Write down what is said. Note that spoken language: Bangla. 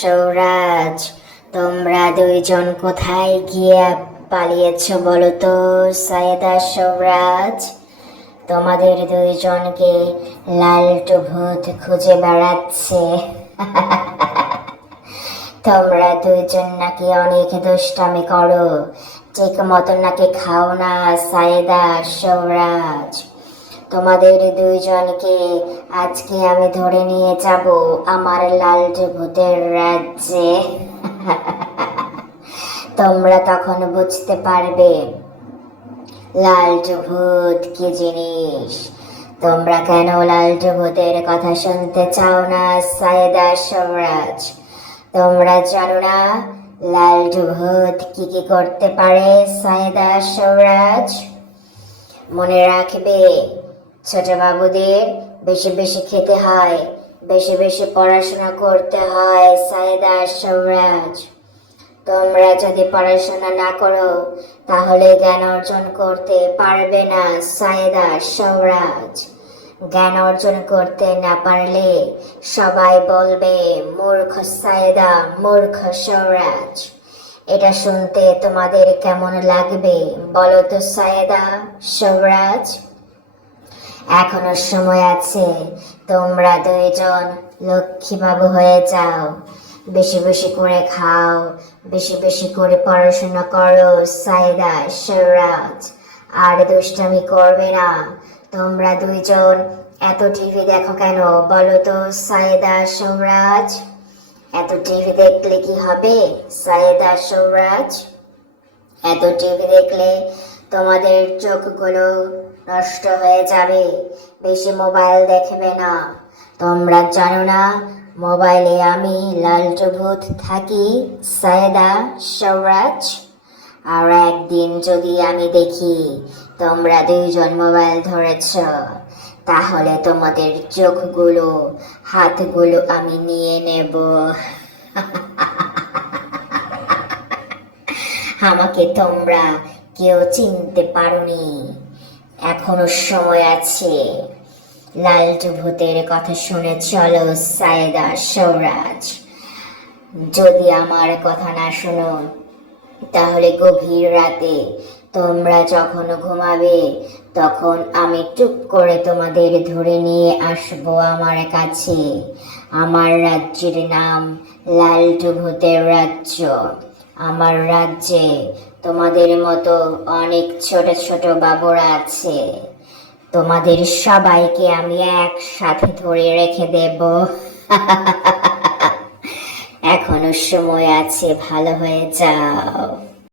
সৌরাজ, তোমরা দুইজন কোথায় গিয়ে পালিয়েছ বলো তো? সায়েদা, সৌরাজ, তোমাদের দুইজনকে লালটু ভূত খুঁজে বেড়াচ্ছে। তোমরা দুইজন নাকি অনেক দুষ্টামি করো, ঠিক মতো নাকি খাও না। সায়েদা, সৌরাজ, তোমাদের দুইজনকে আজকে আমি ধরে নিয়ে যাব আমার লালটু ভূতের রাজ্যে। তোমরা তখন বুঝতে পারবে লালটু ভূত কি জিনিস। তোমরা কেন লালটু ভূতের কথা শুনতে চাও না? সায়েদা, সৌরাজ, তোমরা জানো না লালটু ভূত কি কি করতে পারে? সায়েদা, সৌরাজ, মনে রাখবে, ছোট বাবুদের বেশি বেশি খেতে হয়, বেশি বেশি পড়াশোনা করতে হয়। সায়েদা, সৌরাজ, তোমরা যদি পড়াশোনা না করো তাহলে জ্ঞান অর্জন করতে পারবে না। সায়েদা, সৌরাজ, জ্ঞান অর্জন করতে না পারলে সবাই বলবে মূর্খ সায়েদা, মূর্খ সৌরাজ। এটা শুনতে তোমাদের কেমন লাগবে বলো তো সায়েদা, সৌরাজ? এখনো সময় আছে, তোমরা দুইজন লক্ষ্মীবাবু হয়ে যাও। বেশি বেশি করে খাও, বেশি বেশি করে পড়াশোনা করো। সায়েদা, সৌরাজ, আর দুষ্টামি করবে না। তোমরা দুইজন এত টিভি দেখো কেন বলো তো? সায়েদা, সৌরাজ, এত টিভি দেখলে কি হবে? সায়েদা, সৌরাজ, এত টিভি দেখলে তোমাদের চোখগুলো নষ্ট হয়ে যাবে। বেশি মোবাইল দেখবে না। তোমরা জানো না মোবাইলে আমি লালটু ভূত থাকি? সায়েদা, সৌরাজ, আর একদিন যদি আমি দেখি তোমরা দুইজন মোবাইল ধরেছ, তাহলে তোমাদের চোখগুলো, হাতগুলো আমি নিয়ে নেব। আমাকে তোমরা কেউ চিনতে পারোনি, এখনো সময় আছে। লালটু ভূতের কথা শুনে চলো। সায়েদা, সৌরাজ, যদি আমার কথা না শোনো তাহলে গভীর রাতে তোমরা যখন ঘুমাবে তখন আমি টুক করে তোমাদের ধরে নিয়ে আসবো আমার কাছে। আমার রাজ্যের নাম লালটু ভূতের রাজ্য। আমার রাজ্যে তোমাদের মতো অনেক ছোট ছোট বাবুরা আছে। তোমাদের সবাইকে আমি একসাথে ধরে রেখে দেব। এখনো সময় আছে, ভালো হয়ে যাও।